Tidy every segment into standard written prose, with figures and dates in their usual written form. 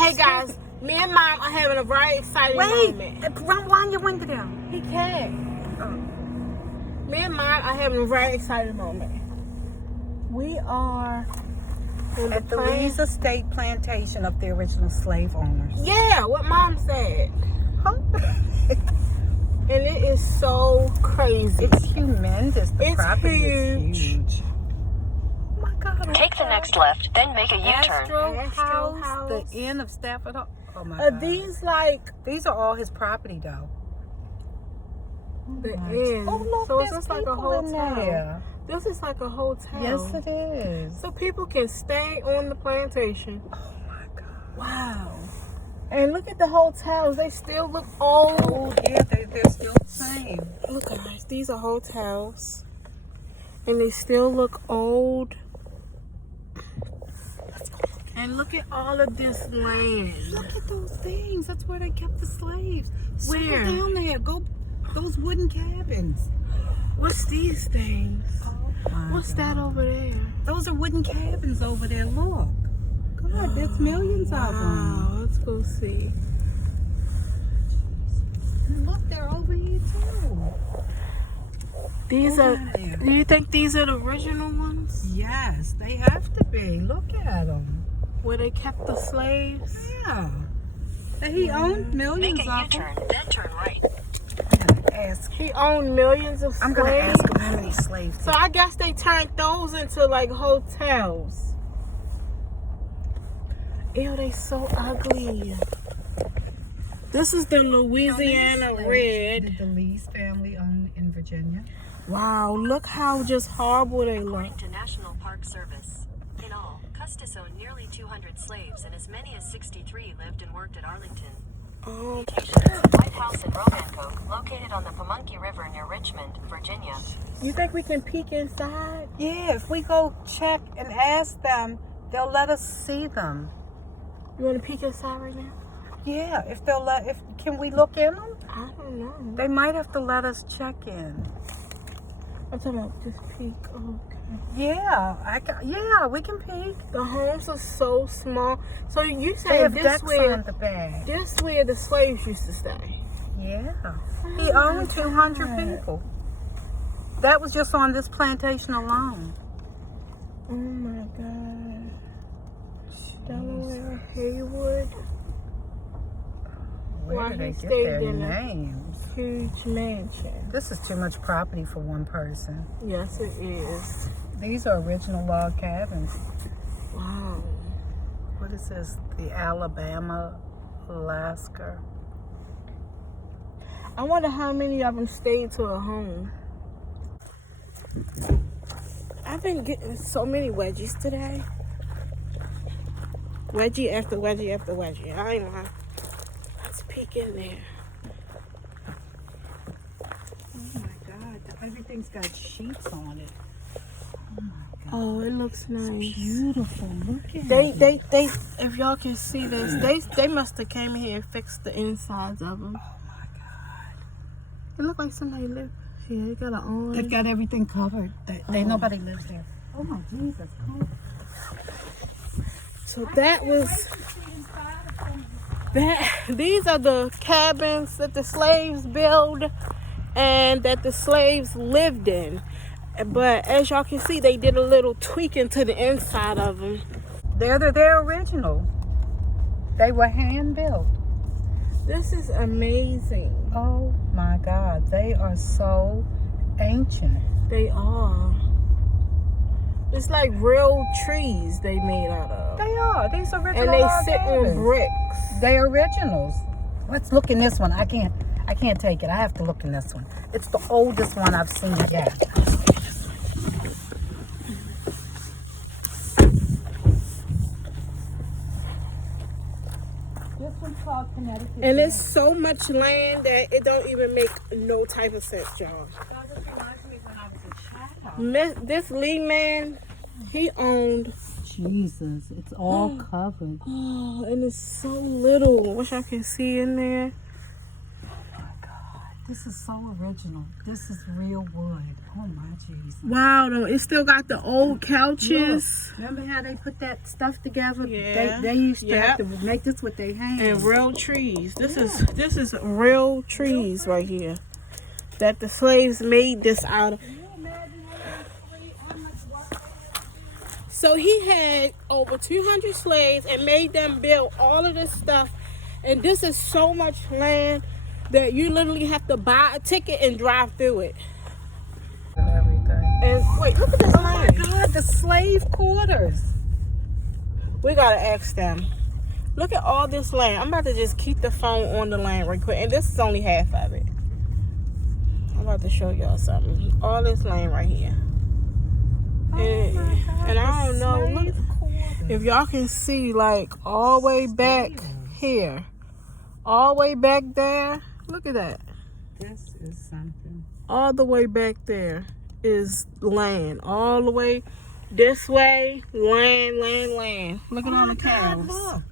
Hey guys, me and Mom are having a very exciting moment. Wait, wind your window down. He can't. Me and Mom are having a very exciting moment. We are At the Lee's Estate Plantation of the original slave owners. Yeah, what Mom said. And it is so crazy. It's humongous. The It's property huge. is huge. Oh my God. Take the next left, then make a U-turn. Astro House, the House. Inn of Stafford Hall. Oh my Are God. these are all his property though. the inn? Oh look, So there's it's just like a people in hotel. there. This is like a hotel. Yes, it is. So people can stay on the plantation. Oh my God. Wow. And look at the hotels. They still look old. Oh yeah, they're still the same. Look guys, these are hotels. And they still look old. And look at all of this land. Look at those things. That's where they kept the slaves. Where? Circle down there. Go. Those wooden cabins. What's these things? Oh my What's God. that over there? Those are wooden cabins over there. Look. God, there's millions of them. Wow, let's go see. And look, they're over here too. These Go are, down there. do you think these are the original ones? Yes, they have to be. Look at them. Where they kept the slaves? Yeah. And he owned millions Make a of them. U-turn, then turn right. I'm gonna ask. He owned millions of slaves. I'm gonna ask him how many slaves. So I guess they turned those into like hotels. Ew, they so ugly. This is the Louisiana Red. Did the Lee's family own in Virginia? Wow, look how just horrible they look. According to National Park Service, in all, Custis owned nearly 200 slaves and as many as 63 lived and worked at Arlington. Oh, White House in Romanco, located on the Pamunkey River near Richmond, Virginia. you think we can peek inside? Yeah, if we go check and ask them, they'll let us see them. You want to peek inside right now? Yeah, can we look in them? I don't know. They might have to let us check in. I'm talking about just peek. Okay. Yeah, we can peek. The homes are so small. So you They say have this decks where on the back. this where the slaves used to stay? Yeah. He owned 200 people. That was just on this plantation alone. Oh my God. Delaware, Haywood. Where Why did they he get stayed their in a names? huge mansion. This is too much property for one person. Yes, it is. These are original log cabins. Wow. What is this? The Alabama, Alaska. I wonder how many of them stayed to a home. I've been getting so many wedgies today. Wedgie after wedgie after wedgie. I ain't lying. Let's peek in there. Oh my God, everything's got sheets on it. Oh my God. Oh, it looks nice. Beautiful. Look at it. They, if y'all can see this, they must have came here and fixed the insides of them. Oh my God. It looked like somebody lived here. They got an on. They've got everything covered. Nobody lives there. Oh my Jesus. Come on. So that was that. These are the cabins that the slaves built and that the slaves lived in. But as y'all can see, they did a little tweaking to the inside of them. They're original. They were hand built. This is amazing. Oh my God, they are so ancient. They are. It's like real trees they made out of. They are. These original. And they log sit on cabins. bricks. They're originals. Let's look in this one. I can't take it. I have to look in this one. It's the oldest one I've seen yet. This one's called Connecticut. And it's so much land that it don't even make no type of sense, y'all. This reminds me when I was a child. This Lee man, he owned, Jesus, it's all covered. oh, and it's so little. Wish I could see in there. Oh my God, This is so original. This is real wood. Oh my Jesus. Wow, though, it still got the old couches. Look, remember how they put that stuff together? Yeah. They used to have Yep. to make this with their hands. And real trees. This is real trees right here. That the slaves made this out of. So he had over 200 slaves and made them build all of this stuff. And this is so much land that you literally have to buy a ticket and drive through it. And everything. And wait, look at this Oh my land. God, the slave quarters. We gotta ask them. Look at all this land. I'm about to just keep the phone on the land real quick. And this is only half of it. I'm about to show y'all something. All this land right here. And, Oh my God, and I don't know. slave Look, quarters. if y'all can see, like, all the way back here. All the way back there. Look at that. This is something. All the way back there is land. All the way this way, land. Look at all the cows. Look.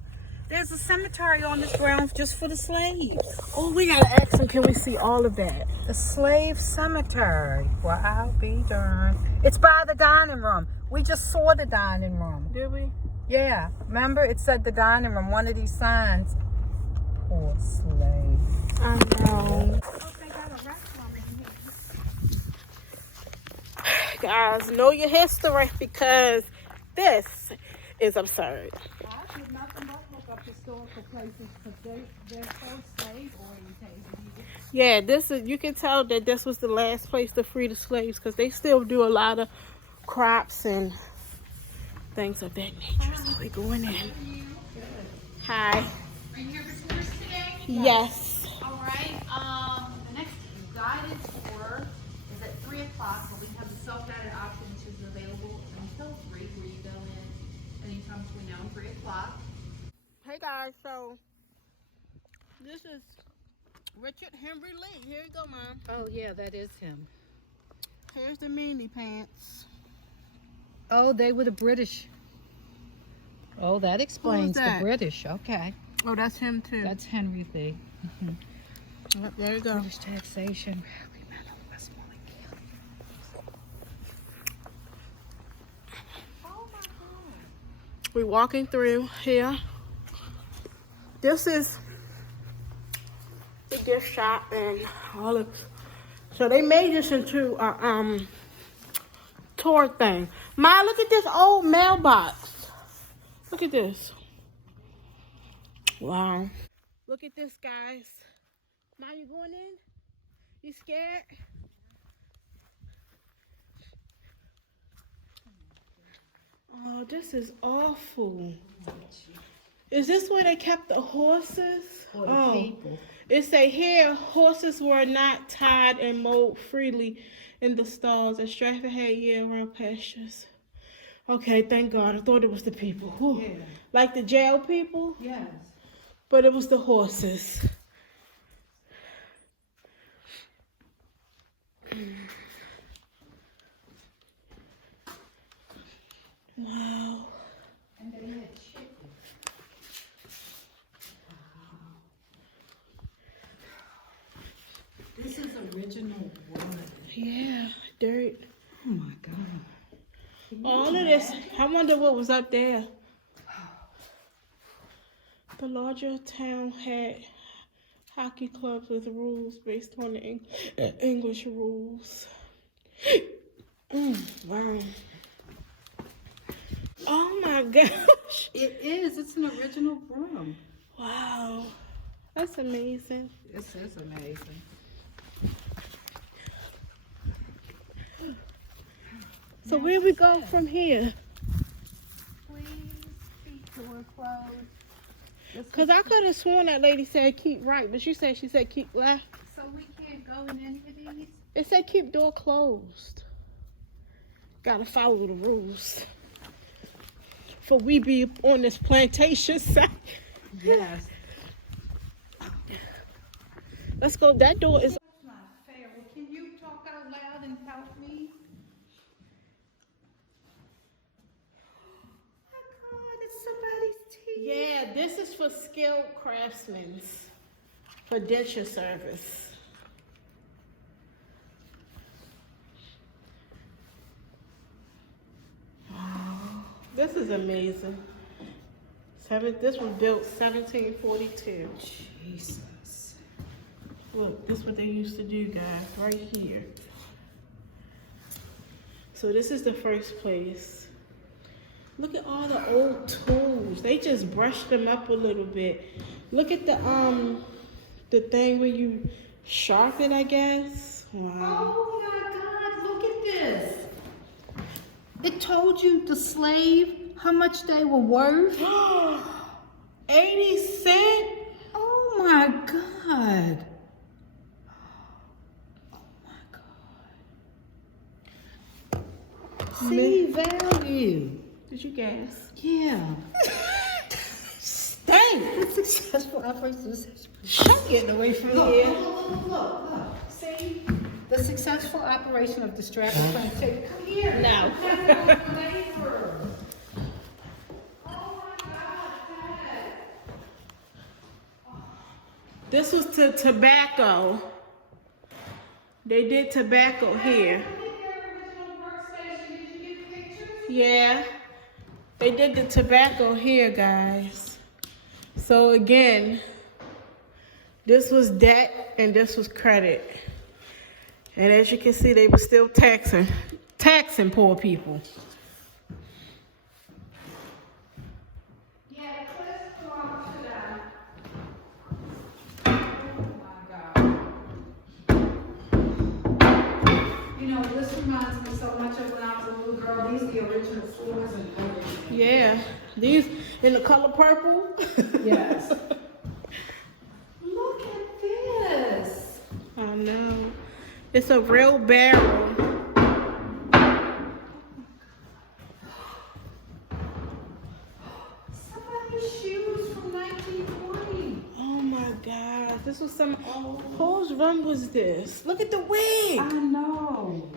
There's a cemetery on this ground just for the slaves. Oh, we gotta ask them, can we see all of that? The slave cemetery. Well, I'll be darned. It's by the dining room. We just saw the dining room. Did we? Yeah. Remember, it said the dining room. One of these signs. Poor slave. I know. Guys, know your history because this is absurd. I did nothing but look up historical places because they're so slave orientated. Yeah, this is, you can tell that this was the last place to free the slaves because they still do a lot of crops and things of that nature. So we're going in. Hi. Are you here for tours today? Yes. All right. The next guided tour is at 3 o'clock, but we have the self-guided option, which is available until 3, where you go in anytime between now and 3 o'clock. Hey guys, so this is Richard Henry Lee. Here you go, Mom. Oh, yeah, that is him. Here's the meanie pants. Oh, they were the British. Oh, that explains the that? British. Okay. Oh, that's him too. That's Henry Lee. Yep, there you go. British taxation. We're walking through here. This is the gift shop and all of. So they made this into a tour thing. Ma, look at this old mailbox. Look at this. Wow. Look at this, guys. Ma, you going in? You scared? Oh, this is awful. Is this where they kept the horses? People. It say here, horses were not tied and mowed freely in the stalls as Stratford had year-round pastures. Okay, thank God. I thought it was the people. Whew. Yeah. Like the jail people, Yes. but it was the horses. Wow. And they had chicken. This is original wood. Yeah, dirt. Oh my God. All of this. I wonder what was up there. The larger town had hockey clubs with rules based on the English rules. Wow. Oh my gosh. It is. It's an original broom. Wow. That's amazing. This is amazing. So where we go from here? Please keep door closed. Because I could have sworn that lady said keep right, but she said keep left. So we can't go in any of these? It said keep door closed. Gotta follow the rules. For we be on this plantation site. Yes. Let's go. That door is. That's not fair. Well, can you talk out loud and help me? Oh my God, it's somebody's teeth. Yeah, this is for skilled craftsmen. For denture service. This is amazing. This was built 1742. Jesus. Look, this is what they used to do, guys, right here. So this is the first place. Look at all the old tools. They just brushed them up a little bit. Look at the thing where you sharpen, I guess. Wow. Oh my God, look at this. It told you the slave, how much they were worth. 80 cents? Oh my God. See, value. Did you guess? Yeah. Dang! Successful operation. I'm getting away from Look, here. look. See? The successful operation of the Stratford Plantation. Come here. No. Labor. Oh my God, Dad. This was to tobacco. They did tobacco here. Yeah. They did the tobacco here, guys. So again, this was debt and this was credit. And as you can see, they were still taxing poor people. Yeah, let's go on to that. Oh my God. You know, this reminds me so much of when I was a little girl. These are the original floors and everything. Yeah, these in the color purple. Yes. Look at this. I know. It's a real barrel. Somebody's shoes from 1920. Oh my God, this was some. Whose room was this? Look at the wig. I know.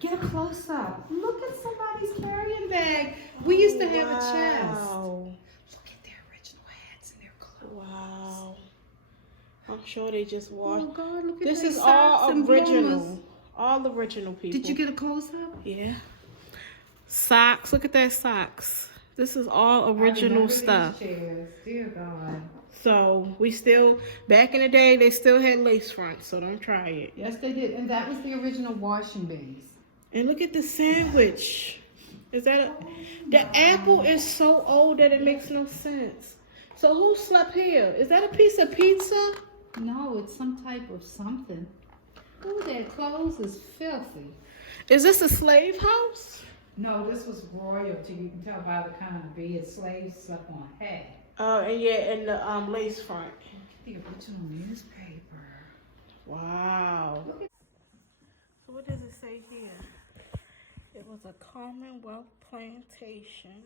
Get a close up. Look at somebody's carrying bag. We used to have a chest. Wow. Look at their original hats and their clothes. Wow. I'm sure they just Oh washed. God, look at This their is socks all and original. bloomers. All original people. Did you get a close up? Yeah. Socks. Look at that socks. This is all original stuff. Chairs. Dear God. So we still, back in the day, they still had lace fronts. So don't try it. Yes, they did. And that was the original washing base. And look at the sandwich. Is that a, the apple is so old that it makes no sense. So who slept here? Is that a piece of pizza? No, it's some type of something. Ooh, their clothes is filthy. Is this a slave house? No, this was royalty. You can tell by the kind of bed slaves slept on hay. Oh, and yeah, and the lace front. Look at the original newspaper. Wow. So what does it say here? It was a Commonwealth plantation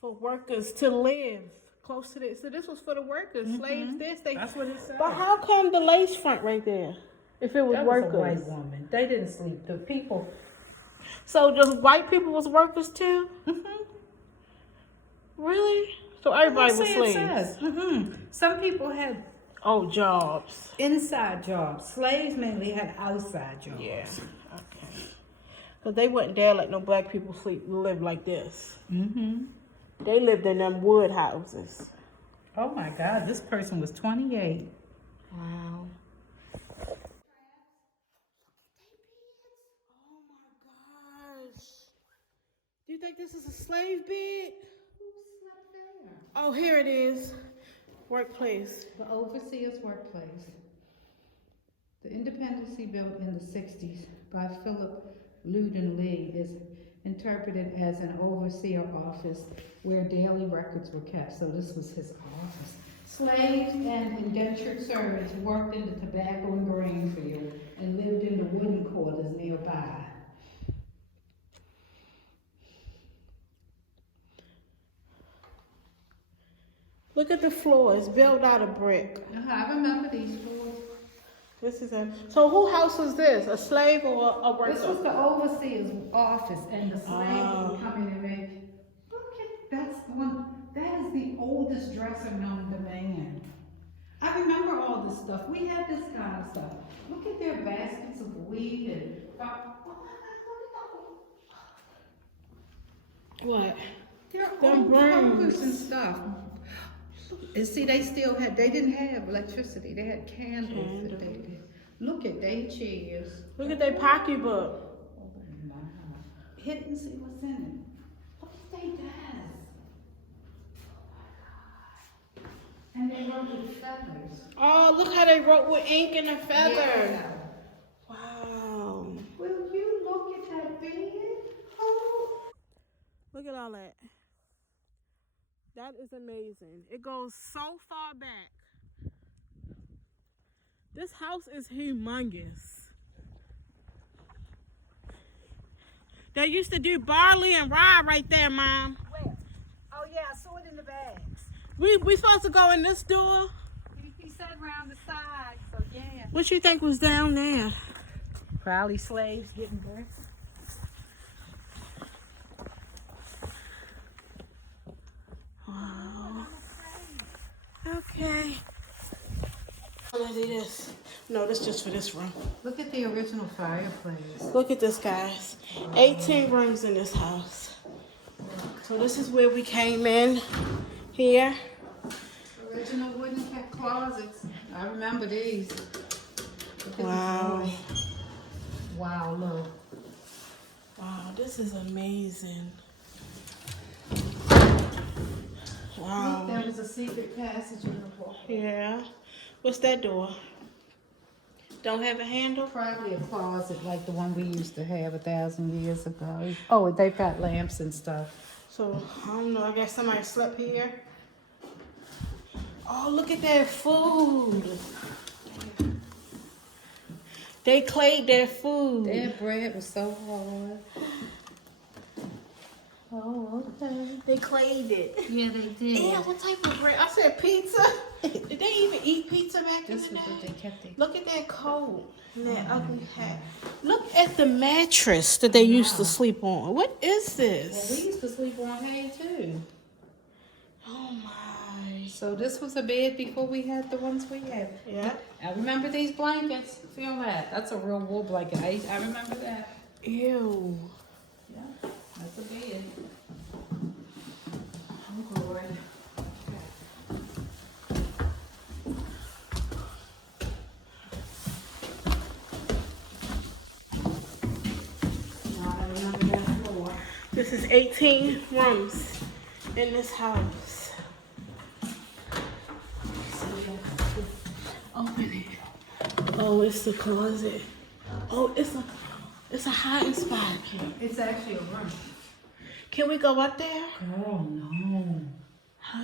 for workers to live close to this. So this was for the workers, slaves. That's what it said. But how come the lace front right there? If it was That workers. was a white woman. They didn't sleep. The people. So just white people was workers too? Mm-hmm. Really? So everybody was slaves. Some people had Oh, jobs. inside jobs. Slaves mainly had outside jobs. Yeah. Okay. Cause they wouldn't dare let no black people live like this. Mm-hmm. They lived in them wood houses. Oh my God, this person was 28. Wow. Oh my gosh. Do you think this is a slave bed? Who slept there? Oh, here it is. Workplace. The overseer's workplace. The Independency built in the 60s by Philip Loudon Lee is interpreted as an overseer office where daily records were kept. So this was his office. Slaves and indentured servants worked in the tobacco and grain field and lived in the wooden quarters nearby. Look at the floor. It's built out of brick. I remember these floors. This is a. So who house was this? A slave or a worker? This was the overseer's office, and the slave Oh. would come in and make. Look at that's the one. That is the oldest dresser known to man. I remember all this stuff. We had this kind of stuff. Look at their baskets of wheat and. Oh my God! Look at What? They're Them old brooms. pokers and stuff. And see, they didn't have electricity. They had candles that they lit. Look at they chairs. Look at their pocketbook. Oh my. Hit and see what's in it. Look at they desks. And they wrote with feathers. Oh, look how they wrote with ink and a feather. Yeah. Wow. Will you look at that bed? Oh. Look at all that. That is amazing. It goes so far back. This house is humongous. They used to do barley and rye right there, Mom. Where? Oh yeah, I saw it in the bags. We supposed to go in this door? He said around the side, so yeah. What you think was down there? Probably slaves getting birth. Wow. Okay. I'm gonna do this. No, this just for this room. Look at the original fireplace. Look at this, guys. 18 rooms in this house. So this is where we came in here. Original wooden closets. I remember these. Look at Wow. this wall. Wow, look. Wow, this is amazing. Wow. Look, there was a secret passage in the wall. Yeah. What's that door? Don't have a handle? Probably a closet like the one we used to have 1,000 years ago. Oh, they've got lamps and stuff. So, I don't know. I guess somebody slept here. Oh, look at that food. They clayed their food. Their bread was so hard. Oh, okay. They clayed it. Yeah, they did. Yeah, what type of bread? I said pizza. Did they even eat pizza back This in was the what day? they kept their... Look at that coat and that ugly hat. Look at the mattress that they used to sleep on. What is Well, this? we used to sleep on hay too. Oh my. So this was a bed before we had the ones we had. Yeah. I remember these blankets. Feel that? That's a real wool blanket. I remember that. Ew. Yeah, that's a bed. Oh, Lord. I remember that floor. This is 18 rooms in this house. Open it. Oh, it's the closet. Oh, it's a hiding spot. It's actually a room. Can we go up there? Oh, no.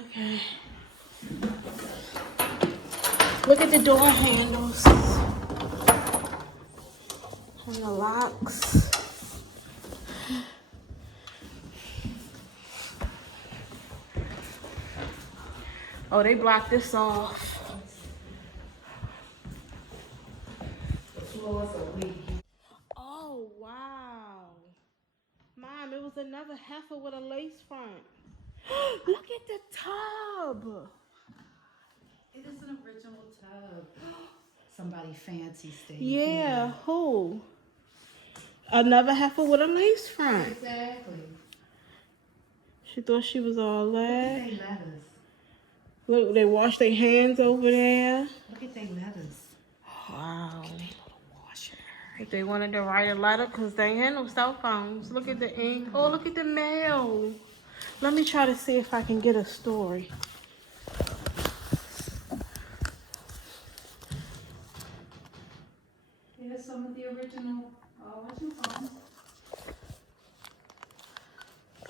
Okay. Look at the door handles and the locks. Oh, they blocked this off. The floors are weak. Oh, wow. Mom, it was another heifer with a lace front. Look at the tub. It is an original tub. Somebody fancy stayed Yeah, who? Another heifer with a lace front. Exactly. She thought she was all Look at that. they letters. Look, they wash their hands over there. Look at they letters. Wow. They little washer. If they wanted to write a letter, because they ain't had no cell phones. Look at the ink. Oh, look at the mail. Let me try to see if I can get a story. Here's some of the original, what's your phone?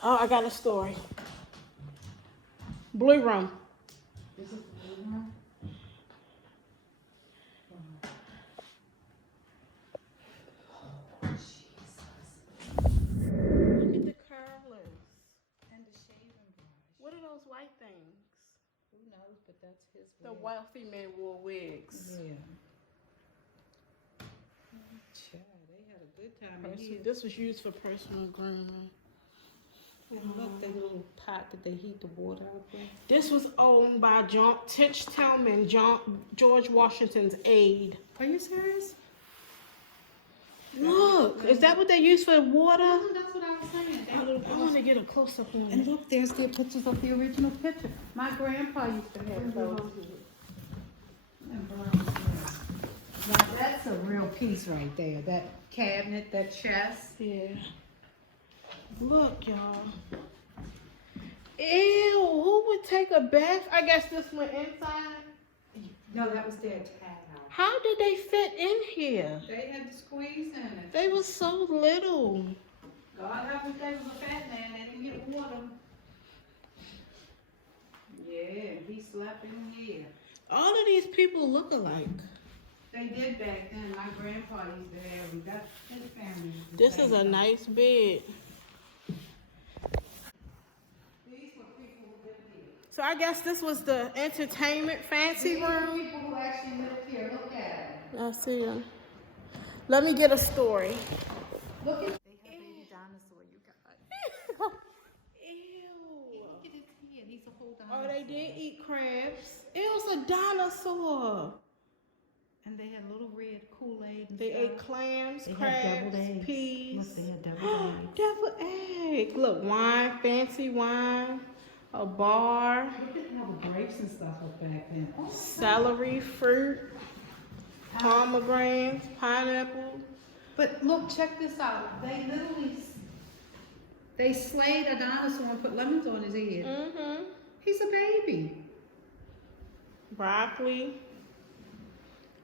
Oh, I got a story. Blue room. This is the blue one. Oh, Jesus. Look at the curlers. And the shaving brush. What are those white things? Who knows, but that's his The wig. wealthy men wore wigs. Yeah. Child, they had a good time in Person- here. This was used for personal grooming. And look, that little pot that they heat the water out there. This was owned by Titch Tillman, George Washington's aide. Are you serious? Look, is that what they use for water? That's what I was saying. I want to get a close up on And it. look, there's the pictures of the original picture. My grandpa used to have those. Now that's a real piece right there. That cabinet, that chest. Yeah. Look, y'all. Ew, who would take a bath? I guess this went inside. No, that was their tag house. How did they fit in here? They had to squeeze in it. They were so little. God help if they was a fat man, they didn't get water. Yeah, he slept in here. All of these people look alike. They did back then. My grandpa used to have them. That's his family. This is a nice bed. These were people who lived here. So I guess this was the entertainment fancy These were room. people who actually lived here. Look at them. I see them. Let me get a story. Look at. They have baby dinosaur. You got. Ew. Look at his head. He's a whole Oh, dinosaur. they did eat crabs. It was a dinosaur. And they had little red Kool-Aid. And They stuff. ate clams, They had crabs, deviled eggs. peas. Look, they had deviled eggs. Deviled egg. Look, wine, fancy wine, a bar, Look at how the grapes and stuff looked back then. Oh, celery, fruit, pomegranates, pineapple. but look, check this out. They literally, they slayed a dinosaur and put lemons on his head. Mm-hmm. He's a baby. Broccoli,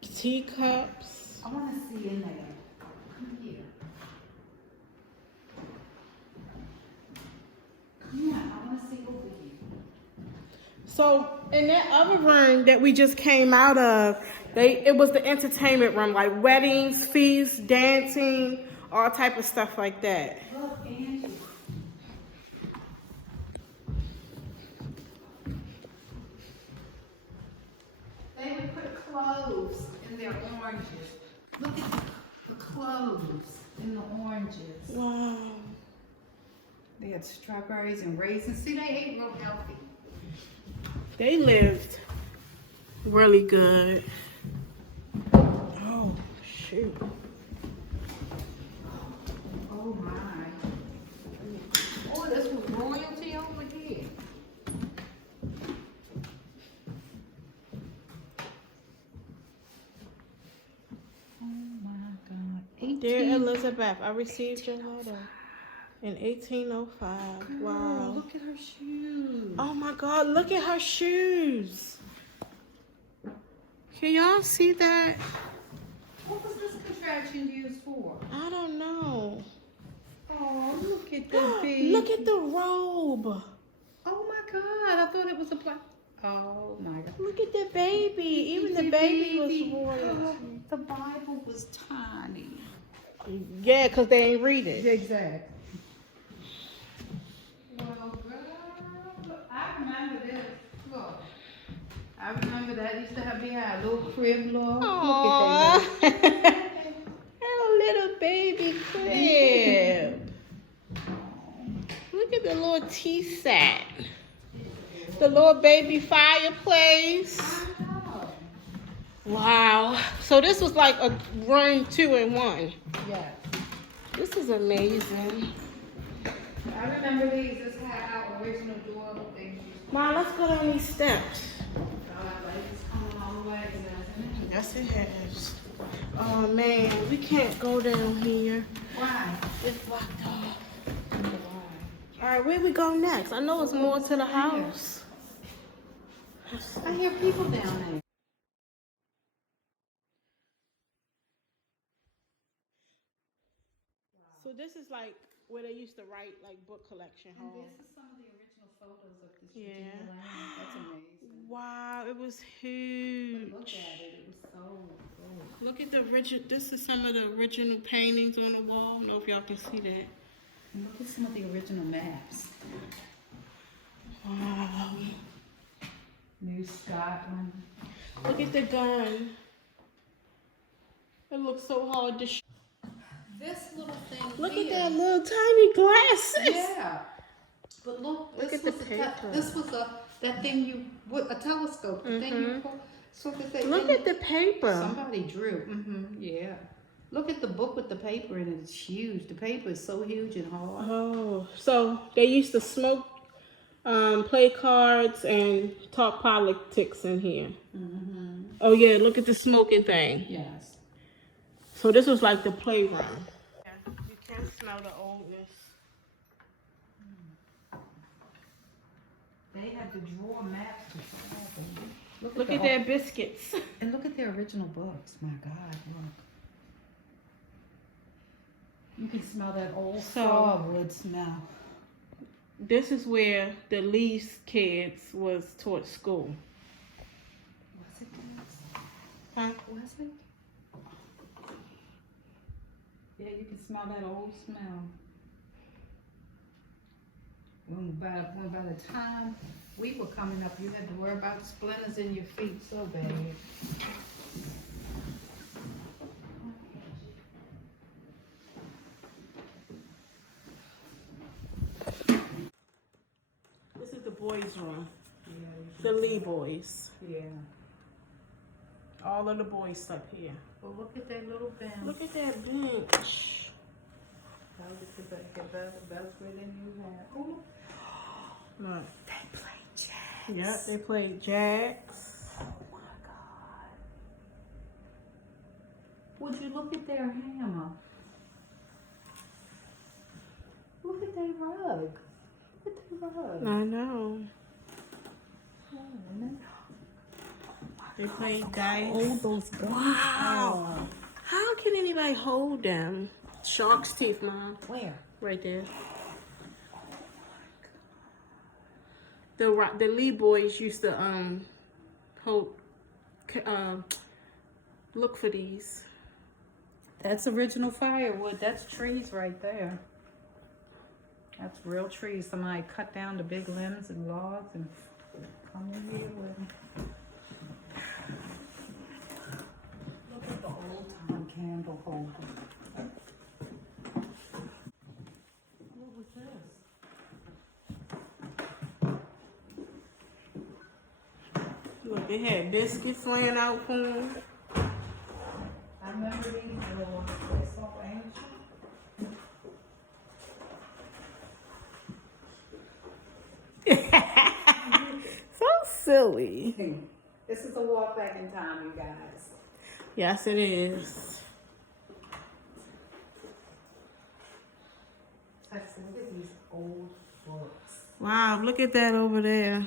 teacups. I want to see in there. Come here. Come here. I want to see over here. So in that other room that we just came out of, it was the entertainment room, like weddings, feasts, dancing, all type of stuff like that. Look, Angie. They would put cloves in their oranges. Look at the cloves in the oranges. Wow. They had strawberries and raisins. See, they ate real healthy. They lived really good. Oh, shoot. Oh my. Oh, this was royalty over here. Oh my God. 18. Dear Elizabeth, I received your letter in 1805. Girl, Wow. look at her shoes. Oh my God, look at her shoes. Can y'all see that? What was this contraction used for? I don't know. Oh, look at the baby. Look at the robe. Oh my God, I thought it was a black. Oh my God. Look at the baby. Even the baby was royal. The Bible was tiny. Yeah, because they ain't read it. Exactly. Well, girl, I remember this. Look, I remember that. Used to have behind a little crib, look. Aww. Look at that. A little baby crib. Look at the little tea set. The little baby fireplace. I know. Wow. So this was like a room 2 in 1. Yes. This is amazing. I remember these. This had our original door thing. Mom, let's go down these steps. Like it's coming all the way. Isn't it? Yes, it has. Oh man, we can't go down here. Why? It's blocked off. All right, where we go next? I know it's more to the house. I hear people down there. So this is like where they used to write like book collection And hall. this is some of the original photos of this Yeah. Virginia land. That's amazing. Wow, it was But huge. look at it. It was so cool. Look at the original. This is some of the original paintings on the wall. I don't know if y'all can see that. And look at some of the original maps. Wow. New Scotland. Look at the gun. It looks so hard to show. This little thing. Look here. at that little tiny glasses. Yeah. But look, Look this at the was paper. this was that thing you with a telescope. The thing you pull. So that they Look at the paper. somebody drew. Yeah. Look at the book with the paper in it. It's huge. The paper is so huge and hard. Oh, so they used to smoke, play cards, and talk politics in here. Mm-hmm. Oh yeah, look at the smoking thing. Yes. So this was like the playground. Yeah, you can smell the oldness. They had to draw maps to solve them. Look at their biscuits. And look at their original books. My God, look. You can smell that old sawwood smell. This is where the least kids was taught school. Was it kids? Huh? Was it? Yeah, you can smell that old smell. By the time we were coming up, you had to worry about splinters in your feet so bad. This is the boys' room. Yeah. The Lee boys. Yeah. All of the boys stuck here. Well, look at that little bench. Look at that bench. How did you get the best way than you had? Oh, Look. they play jazz. Yeah, they played jacks. Oh my God. Would you look at their hammer? Look at their rug. Look at their rug. I know. Oh, and then, They played dice. oh, those guns. Wow. How can anybody hold them? Shark's teeth, Mom. Where? Right there. The Lee boys used to hold look for these. That's original firewood. That's trees right there. That's real trees. Somebody cut down the big limbs and logs and come in here with them. Look at the old time candle holder. What was this? Look, they had biscuits laying out for them. I remember these little ones. They're so ancient. So silly. This is a walk back in time, you guys. Yes, it is. Look at these old books. Wow, look at that over there.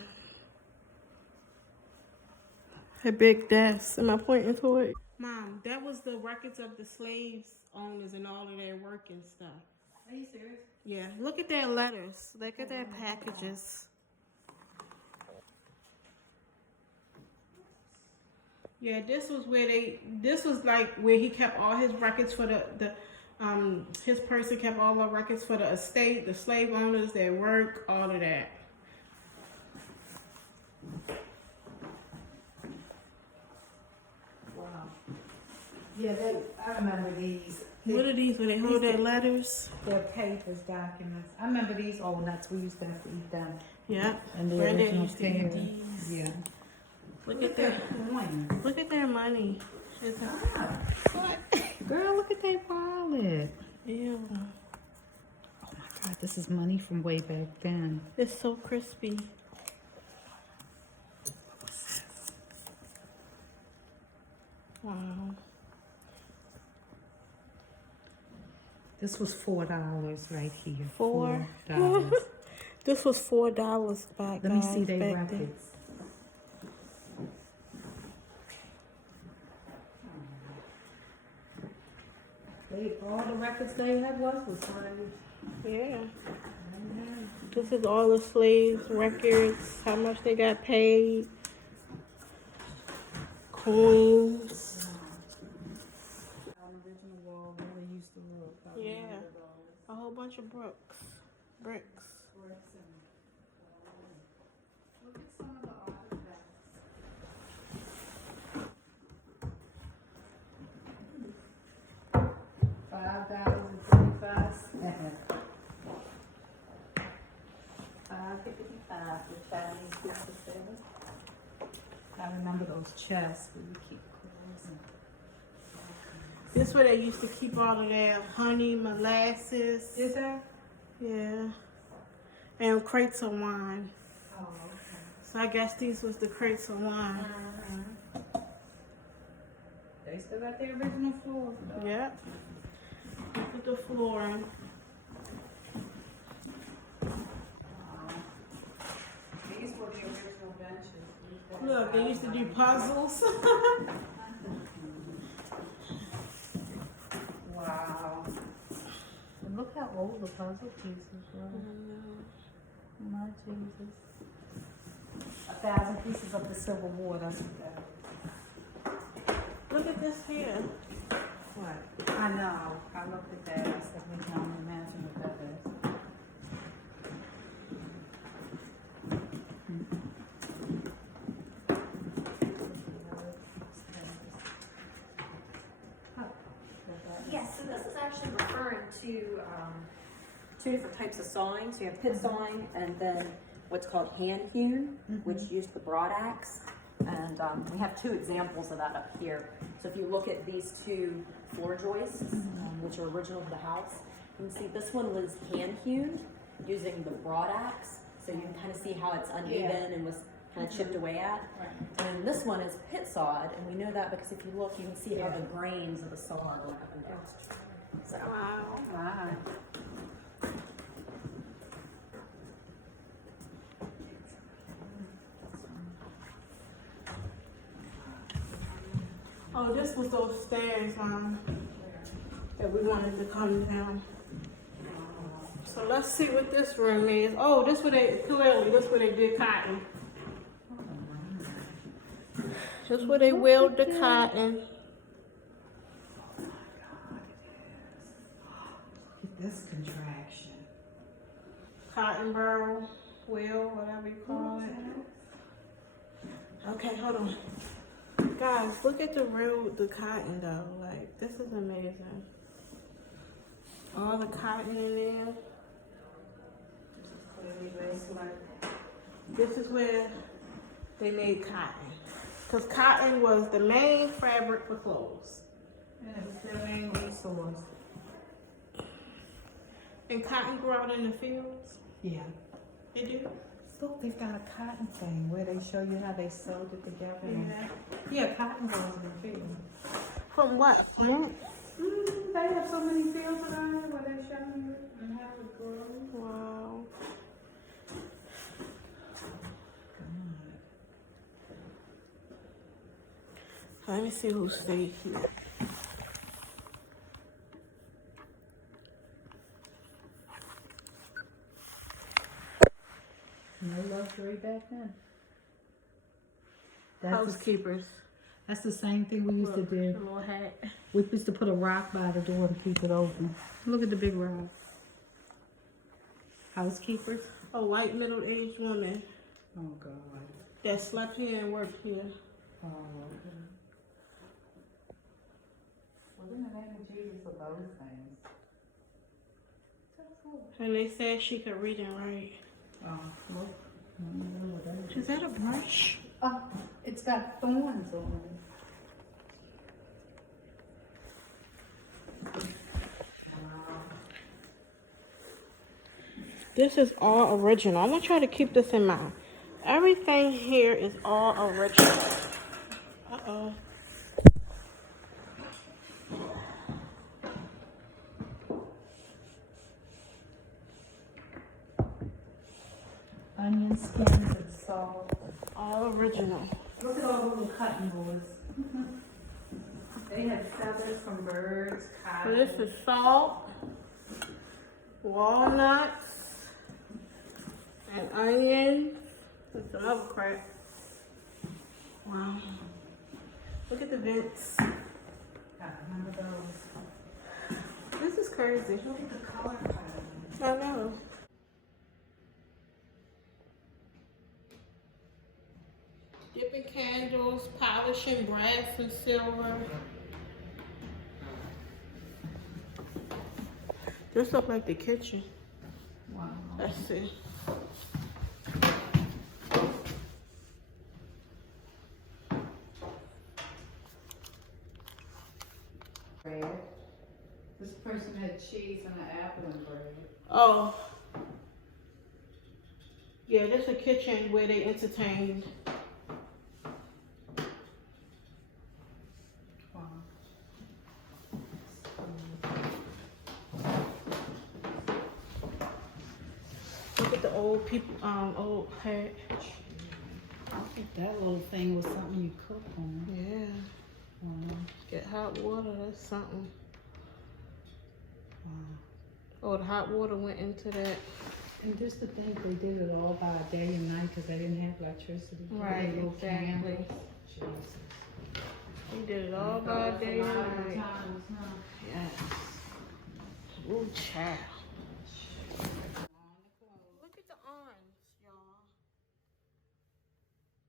A big desk. Am I pointing to it? Mom, that was the records of the slaves owners and all of their work and stuff. Are you serious? Yeah, look at their letters. Look at their packages. Yeah, this was where this was like where he kept all his records for his person kept all the records for the estate, the slave owners, their work, all of that. Wow. Yeah, I remember these. What are these? Where they hold their letters? They're papers, documents. I remember these old nuts. We used to have to eat them. Yeah. And the Granddad original used to eat pair. these. Yeah. Look at their coins. look at their money. It's What? Girl, look at their wallet. Ew. Oh my God, this is money from way back then. It's so crispy. Wow. This was $4 right here. $4? $4. This was $4 back. Let me see guys, their back then. records. All the records they had was signed. Yeah. This is all the slaves' records, how much they got paid, coins. Original wall really used to look. Yeah. A whole bunch of bricks. Look at some of the artifacts. $5.35. $5.55 for Chinese business. I remember those chests where you keep clothes and all kinds. This where they used to keep all of their honey, molasses. Is that? Yeah. And crates of wine. Oh, okay. So I guess these was the crates of wine. They still got their original floors though. Yep. Put the flooring. These were the original benches. Look, they used to do puzzles. Wow. And look how old the puzzle pieces were. My Jesus. 1,000 pieces of the Civil War, that's what that. Look at this here. What? I know. I looked at that. I said, we can only imagine what that is. Yes, so this is actually referring to two different types of sawing. So you have pit sawing and then what's called hand hewn, which used the broad axe. And we have two examples of that up here. So if you look at these two floor joists, which are original to the house, you can see this one was hand hewn using the broad axe. So you can kind of see how it's uneven and was kind of chipped away at. Right. And this one is pit sawed, and we know that because if you look, you can see how the grains of the saw are going up and down. So, Wow. Wow. Oh, this was those stairs that we wanted to come down. So let's see what this room is. Oh, this where they did cotton. This where they wheeled the cotton. Look at this contraction. Cotton barrel, wheel, whatever you call it. Okay, hold on. Guys, look at the cotton though. Like, this is amazing. All the cotton in there. This is where they made cotton. Because cotton was the main fabric for clothes. Yeah, it's their main resource. And cotton grew out in the fields. Yeah. They do? Look, they've got a cotton thing where they show you how they sewed it together. Yeah. Yeah, cotton grows in the field. From what? They have so many fields around here where they show you and how it grows. Wow. Let me see who stayed here. No luxury back then. Housekeepers. That's the same thing we used to Look, do. the little hat. We used to put a rock by the door and keep it open. Look at the big rock. Housekeepers? A white middle-aged woman Oh, God. that slept here and worked here. Oh, okay. Well, in the name of Jesus of those things. And they said she could read and write. Oh, look. I don't know what that is. Is that a brush? Oh, it's got thorns on it. This is all original. I'm gonna try to keep this in mind. Everything here is all original. Uh-oh. Onion skins and salt. All original. Look at all the little cotton boards. They had feathers from birds, So cotton. this is salt, walnuts, and onions, and some other crap. Wow. Look at the vents. I remember those. This is crazy. Look at the color pattern. I know. Dipping candles, polishing brass and silver. This looks like the kitchen. Wow. Let's see. bread. This person had cheese and an apple and bread. Oh. Yeah, this is a kitchen where they entertained. Wow. Look at the old people, old hatch. I think that little thing was something you cook on. Yeah. Wow. Get hot water, that's something. Wow. Oh, the hot water went into that. And just to think they did it all by day and night because they didn't have electricity. Right, Little exactly. candles. Jesus. We did it all by day and night. Yes. Ooh, child. Look at the arms, y'all.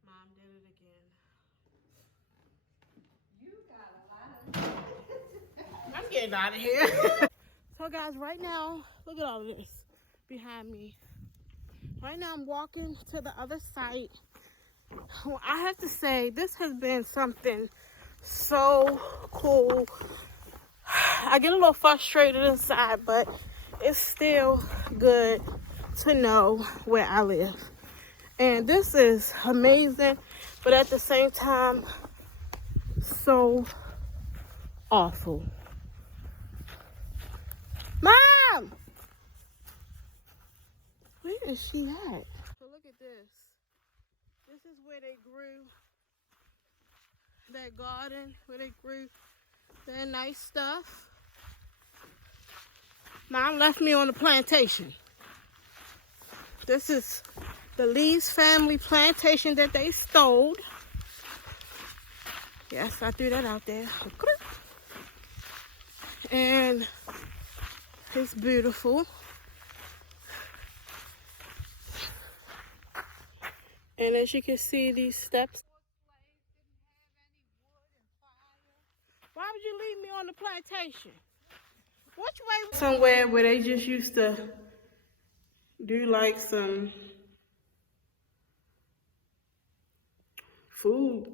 Mom did it again. You got a lot of I'm getting out of here. So guys, right now, look at all of this behind me. Right now I'm walking to the other side. Well, I have to say, this has been something so cool. I get a little frustrated inside, but it's still good to know where I live. And this is amazing, but at the same time, so awful. Mom! Where is she at? So look at this. This is where they grew that garden, where they grew that nice stuff. Mom left me on the plantation. This is the Lee's family plantation that they stole. Yes, I threw that out there. And it's beautiful. And as you can see, these steps. Why would you leave me on the plantation? Which way? Somewhere where they just used to do like some food,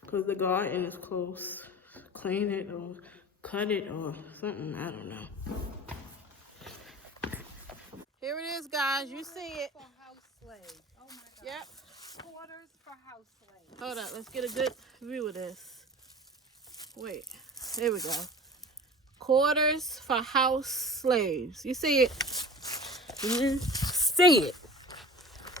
because the garden is close. Clean it or cut it or something, I don't know. Here it is, guys, you see it. For house slaves. Oh my God. Yep. Quarters for house slaves. Hold up, let's get a good view of this. Wait, here we go. Quarters for house slaves. You see it? You see it.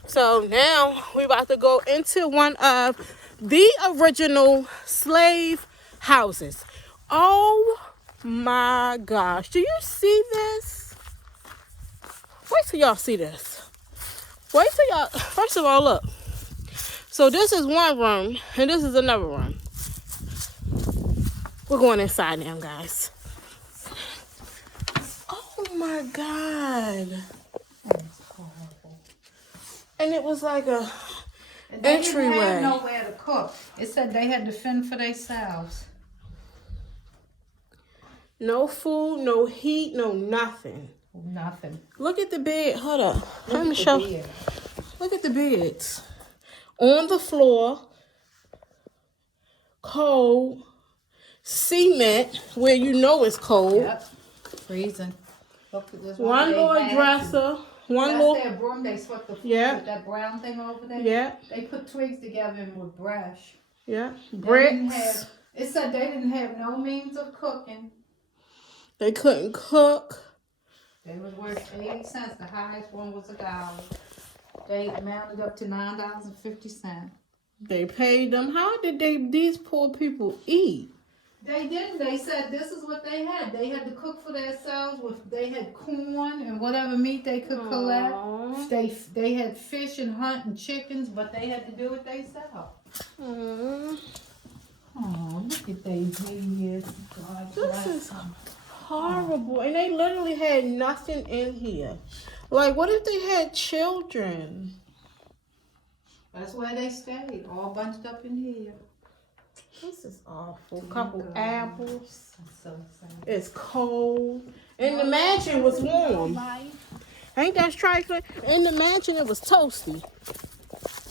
So now we're about to go into one of the original slave houses. Oh my gosh. Do you see this? Wait till y'all see this. Wait till y'all, first of all, look. So this is one room and this is another room. We're going inside now, guys. Oh my God. That's horrible. And it was like a And they didn't entryway. have nowhere to cook. It said they had to fend for themselves. No food, no heat, no nothing. Nothing. Look at the bed. Hold up. Let me Look at show. the bed. Look at the beds. On the floor. Cold. Cement, where you know it's cold. Yep. Freezing. Look at this One they little had. dresser. One That's little. their broom. They swept the floor Yeah. with that brown thing over there. Yeah. They put twigs together and with brush. Yeah. They didn't Bricks. have, it said they didn't have no means of cooking. They couldn't cook. They was worth 80 cents. The highest one was $1. They amounted up to $9.50. They paid them. How did these poor people eat? They didn't. They said this is what they had. They had to cook for themselves. They had corn and whatever meat they could collect. Aww. They had fish and hunt and chickens, but they had to do it themselves. Aww. Oh, look at they years. God This bless is them. horrible. And they literally had nothing in here. Like, what if they had children? That's where they stayed, all bunched up in here. This is awful. Couple apples. That's so sad. It's cold. And the mansion was warm. Ain't that trifling? In the mansion, it was toasty.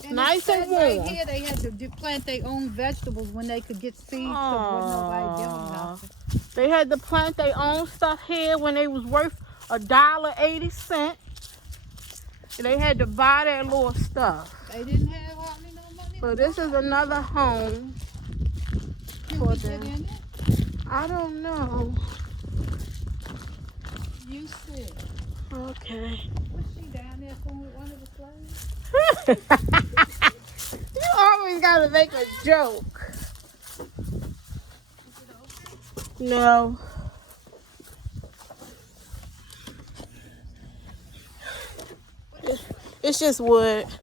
And Nice it said and right warm. here they had to plant their own vegetables when they could get seeds because wasn't nobody doing nothing. They had to plant their own stuff here when they was worth $1.80. They had to buy their little stuff. They didn't have hardly no money. So to this buy. is another home Can for we get them. in it? I don't know. You said. Okay. Was she down there fooling with one of the slaves? You always gotta make a joke. No. It's just wood.